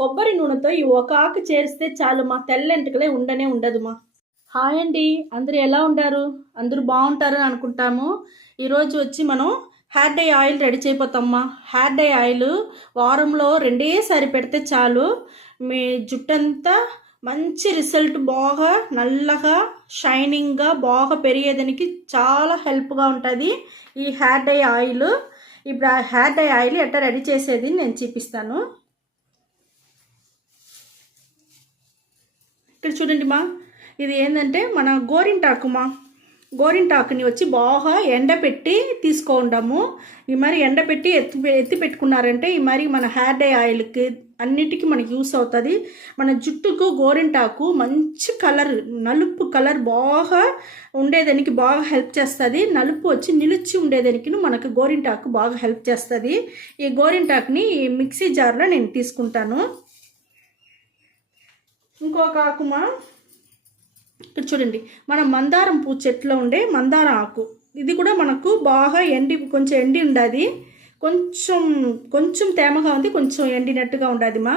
కొబ్బరి నూనెతో ఈ ఒక ఆకు చేరిస్తే చాలు మా తెల్లెంటుకలే ఉండనే ఉండదు మా హాయ్ అండి అందరూ ఎలా ఉండారు? అందరూ బాగుంటారని అనుకుంటాము. ఈరోజు వచ్చి మనం హెయిర్ డై ఆయిల్ రెడీ చేయబోతామ్మా హెయిర్ డై ఆయిల్ వారంలో రెండేసారి పెడితే చాలు. మీ జుట్టంతా మంచి రిజల్ట్ బాగా నల్లగా షైనింగ్గా బాగా పెరిగేదానికి చాలా హెల్ప్గా ఉంటుంది ఈ హెయిర్ డై ఆయిల్ ఇప్పుడు ఆ హెయిర్ డై ఆయిల్ ఎట్లా రెడీ చేసేది నేను చూపిస్తాను. ఇక్కడ చూడండి మా. ఇది ఏంటంటే మన గోరింటాకు మా గోరింటాకుని వచ్చి బాగా ఎండపెట్టి తీసుకోండాము. ఈ మరి ఎండపెట్టి ఎత్తి ఎత్తి పెట్టుకున్నారంటే ఈ మరి మన హెయిర్ డై ఆయిల్కి అన్నిటికీ మనకి యూస్ అవుతుంది. మన జుట్టుకు గోరింటాకు మంచి కలర్ నలుపు కలర్ బాగా ఉండేదానికి బాగా హెల్ప్ చేస్తుంది. నలుపు వచ్చి నిలిచి ఉండేదానికి మనకు గోరింటాకు బాగా హెల్ప్ చేస్తుంది. ఈ గోరింటాకుని ఈ మిక్సీ జార్లో నేను తీసుకుంటాను. ఇంకొక ఆకుమా? ఇక్కడ చూడండి. మన మందారం పూ చెట్లో ఉండే మందారం ఆకు. ఇది కూడా మనకు బాగా ఎండి కొంచెం ఎండి ఉండాది. కొంచెం కొంచెం తేమగా ఉంది కొంచెం ఎండినట్టుగా ఉండాది మా.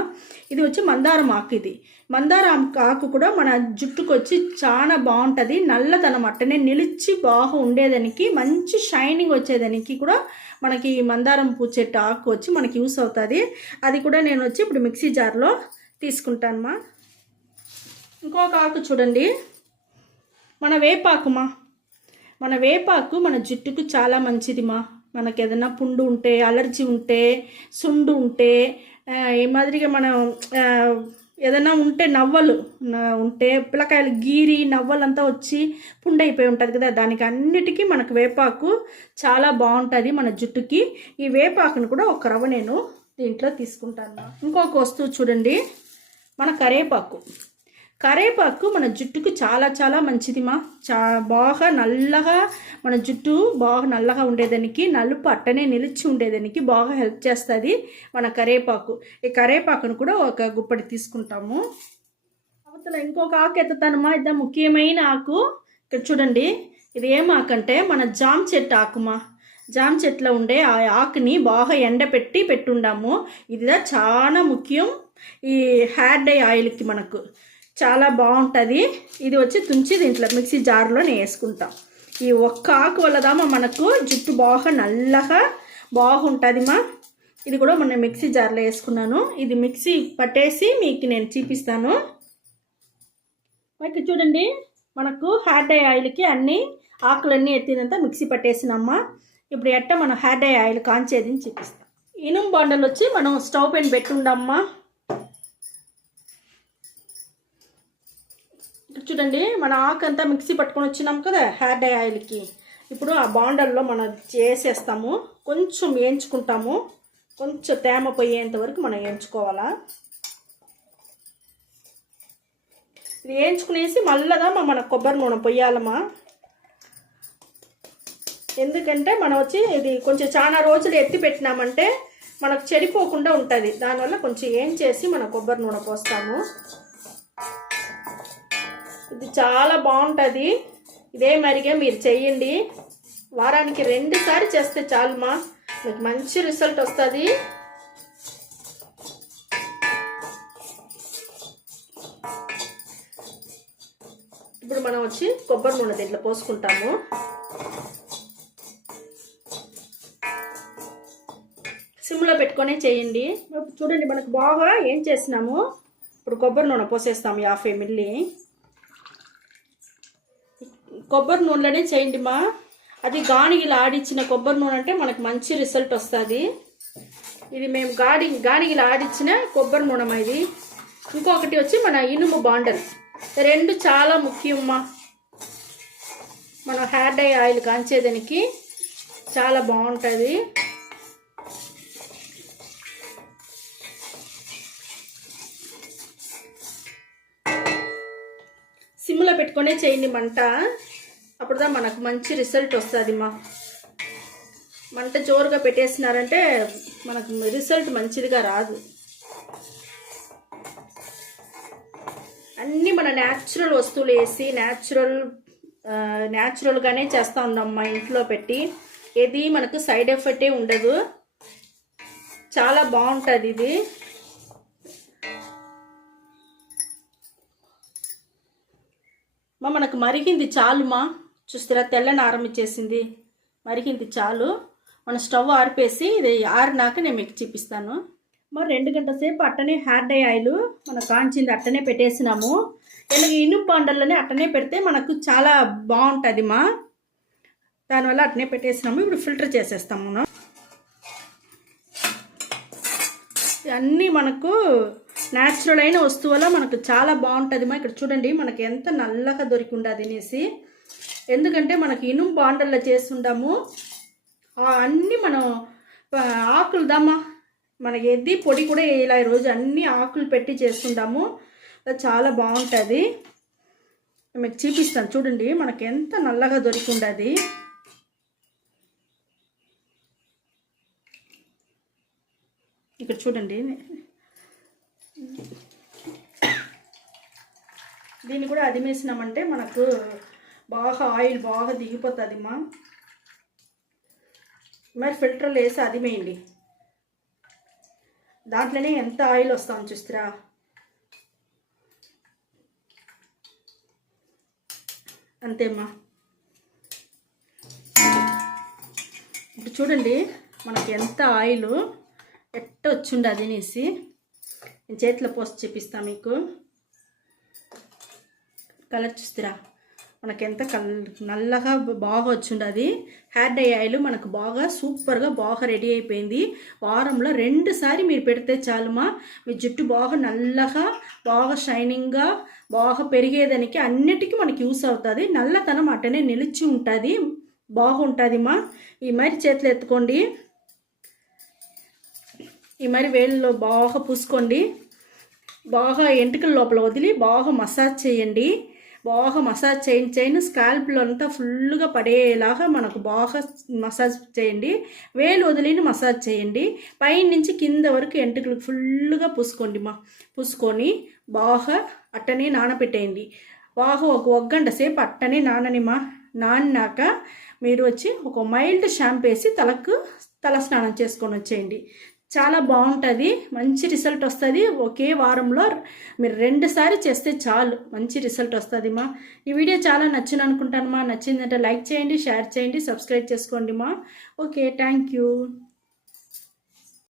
ఇది వచ్చి మందారం ఆకు ఇది. మందారం ఆకు కూడా మన జుట్టుకు వచ్చి చాలా బాగుంటుంది. నల్లదనం అట్టనే నిలిచి బాగా ఉండేదానికి మంచి షైనింగ్ వచ్చేదానికి కూడా మనకి మందారం పూ చెట్టు ఆకు వచ్చి మనకి యూస్ అవుతుంది. అది కూడా నేను వచ్చి ఇప్పుడు మిక్సీ జార్లో తీసుకుంటాను మా. ఇంకొక ఆకు చూడండి. మన వేపాకుమా? మన వేపాకు మన జుట్టుకు చాలా మంచిది మా మనకి ఏదైనా పుండు ఉంటే అలర్జీ ఉంటే సుండు ఉంటే ఈ మాదిరిగా మనం ఏదైనా ఉంటే నవ్వలు ఉంటే పిల్లకాయలు గీరి నవ్వలంతా వచ్చి పుండు అయిపోయి ఉంటుంది కదా. దానికి అన్నిటికీ మనకు వేపాకు చాలా బాగుంటుంది మన జుట్టుకి. ఈ వేపాకును కూడా ఒక రవ్వ నేను దీంట్లో తీసుకుంటాను. ఇంకొక వస్తువు చూడండి. మన కరేపాకు. కరేపాకు మన జుట్టుకు చాలా చాలా మంచిది మా చా బాగా నల్లగా మన జుట్టు బాగా నల్లగా ఉండేదానికి నలుపు అట్టనే నిలిచి ఉండేదానికి బాగా హెల్ప్ చేస్తుంది మన కరేపాకు. ఈ కరేపాకును కూడా ఒక గుప్పటి తీసుకుంటాము. అవతల ఇంకొక ఆకు ఎత్తుతానమ్మా. ఇద్దా ముఖ్యమైన ఆకు. ఇక్కడ చూడండి ఇది ఏం ఆకు అంటే మన జామ్ చెట్టు ఆకుమా. జామ చెట్లో ఉండే ఆ ఆకుని బాగా ఎండపెట్టి పెట్టుండాము. ఇదిదా చాలా ముఖ్యం. ఈ హెయిర్ డై ఆయిల్కి మనకు. చాలా బాగుంటుంది. ఇది వచ్చి తుంచి దీంట్లో మిక్సీ జార్లో నేను వేసుకుంటాం ఈ ఒక్క ఆకు వల్లదామా మనకు జుట్టు బాగా నల్లగా బాగుంటుందిమా? ఇది కూడా మొన్న మిక్సీ జార్లో వేసుకున్నాను. ఇది మిక్సీ పట్టేసి మీకు నేను చూపిస్తాను. ఇక్కడ చూడండి. మనకు హెయిర్ డై ఆయిల్కి అన్ని ఆకులన్నీ ఎత్తినంత మిక్సీ పట్టేసినమ్మా. ఇప్పుడు ఎట్ట మనం హెయిర్ డై ఆయిల్ కాంచేది అని చూపిస్తాం. ఇనుము బాండలు వచ్చి మనం స్టవ్ పైన పెట్టుండమ్మా. చూడండి మన ఆకు అంతా మిక్సీ పట్టుకొని వచ్చినాం కదా హెయిర్ డై ఆయిల్కి ఇప్పుడు ఆ బాండల్లో మనం చేసేస్తాము. కొంచెం వేయించుకుంటాము. కొంచెం తేమ పోయేంత వరకు మనం వేయించుకోవాలా. ఇది వేయించుకునేసి మళ్ళదామా మన కొబ్బరి నూనె పొయ్యాలమ్మా ఎందుకంటే మనం వచ్చి ఇది కొంచెం చాలా రోజులు ఎత్తి పెట్టినామంటే మనకు చెడిపోకుండా ఉంటుంది. దానివల్ల కొంచెం ఏం చేసి మన కొబ్బరి నూనె పోస్తాము. ఇది చాలా బాగుంటుంది. ఇదే మరిగా మీరు చెయ్యండి వారానికి రెండుసారి చేస్తే చాలుమా. మీకు మంచి రిజల్ట్ వస్తుంది. ఇప్పుడు మనం వచ్చి కొబ్బరి నూనె దీంట్లో పోసుకుంటాము. సిమ్లో పెట్టుకొని చేయండి. చూడండి మనకు బాగా ఏం చేసినాము? ఇప్పుడు కొబ్బరి నూనె పోసేస్తాము యాభై మిల్లీ. కొబ్బరి నూనెలోనే చేయండి మా. అది గానిగిలు ఆడిచ్చిన కొబ్బరి నూనె అంటే మనకు మంచి రిజల్ట్ వస్తుంది. ఇది మేము గాడి గానిగిలు ఆడిచ్చిన కొబ్బరి నూనె ఇది. ఇంకొకటి వచ్చి మన ఇనుము బాండల్. రెండు చాలా ముఖ్యమ్మా మనం హెయిర్ డై ఆయిల్ కాంచేదానికి చాలా బాగుంటుంది. సిమ్లో పెట్టుకొనే చేయండి మంట అప్పుడుదా మనకు మంచి రిజల్ట్ వస్తుంది మా మంట జోరుగా పెట్టేసినారంటే మనకు రిజల్ట్ మంచిదిగా రాదు. అన్నీ మన న్యాచురల్ వస్తువులు వేసి న్యాచురల్ న్యాచురల్గానే చేస్తూ ఉన్నాం మా ఇంట్లో పెట్టి. ఏది మనకు సైడ్ ఎఫెక్టే ఉండదు. చాలా బాగుంటుంది ఇది. మా మనకు మరిగింది చాలుమా? చూస్తారా తెల్లని ఆరంభించేసింది మరిగింది చాలు. మన స్టవ్ ఆరిపేసి ఇది ఆరినాక నేను మీకు చూపిస్తాను. మరి రెండు గంటల సేపు అట్టనే హ్యార్ డై ఆయిల్ మన కాంచింది అట్టనే పెట్టేసినాము. ఇలా ఇనుప పాండల్లోనే అట్టనే పెడితే మనకు చాలా బాగుంటుంది మా దానివల్ల అట్టనే పెట్టేసినాము. ఇప్పుడు ఫిల్టర్ చేసేస్తాము మనం. అన్నీ మనకు న్యాచురల్ అయిన వస్తువుల మనకు చాలా బాగుంటుంది మా ఇక్కడ చూడండి. మనకి ఎంత నల్లగా దొరికి ఉండదు అనేసి ఎందుకంటే మనకి ఇనుము బాండల్లో చేస్తుంటాము అన్నీ మనం ఆకులు దామా మనకి ఎద్ది పొడి కూడా వేయాలి ఈరోజు అన్నీ ఆకులు పెట్టి చేస్తుంటాము చాలా బాగుంటుంది. మీకు చూపిస్తాను. చూడండి మనకి ఎంత నల్లగా దొరికి ఉండదు ఇక్కడ చూడండి. దీన్ని కూడా అదిమేసినామంటే మనకు బాగా ఆయిల్ బాగా దిగిపోతుంది మా. మరి ఫిల్టర్లు వేసి అదిమేయండి. దాంట్లోనే ఎంత ఆయిల్ వస్తామని చూస్తారా. అంతేమ్మా. ఇప్పుడు చూడండి మనకి ఎంత ఆయిల్. ఎట్ట వచ్చిండు అది అనేసి నేను చేతిలో పోసి చూపిస్తా మీకు. కలర్ చూస్తురా. మనకి ఎంత కల్ నల్లగా బాగా వచ్చిండు అది. హెయిర్ డై ఆయిల్ మనకు బాగా సూపర్గా బాగా రెడీ అయిపోయింది. వారంలో రెండుసారి మీరు పెడితే చాలుమా. మీ జుట్టు బాగా నల్లగా బాగా షైనింగ్గా బాగా పెరిగేదానికి అన్నిటికీ మనకి యూస్ అవుతుంది. నల్లతనం అట్టనే నిలిచి ఉంటుంది. బాగుంటుందిమా. ఈ మరి చేతులు ఎత్తుకోండి. ఈ మరి వేళ్ళలో బాగా పూసుకోండి. బాగా ఎంటుకల లోపల వదిలి బాగా మసాజ్ చేయండి. బాగా మసాజ్ చేయండి స్కాల్ప్లో అంతా ఫుల్గా పడేలాగా మనకు బాగా మసాజ్ చేయండి. వేలు వదిలిని మసాజ్ చేయండి. పైన నుంచి కింద వరకు ఎంటుకలు ఫుల్గా పూసుకోండి మా. పూసుకొని బాగా అట్టనే నానబెట్టేయండి బాగా ఒక ఒక గంట సేపు అట్టనే నాననిమా నాన్నాక మీరు వచ్చి ఒక మైల్డ్ షాంపూ వేసి తలకు తల స్నానం చేసుకొని వచ్చేయండి. చాలా బాగుంటుంది. మంచి రిజల్ట్ వస్తుంది. ఒకే వారంలో మీరు రెండుసారి చేస్తే చాలు. మంచి రిజల్ట్ వస్తుంది మా. ఈ వీడియో చాలా నచ్చింది అనుకుంటాను మా. నచ్చిందంటే లైక్ చేయండి షేర్ చేయండి సబ్స్క్రైబ్ చేసుకోండి మా. Okay thank you.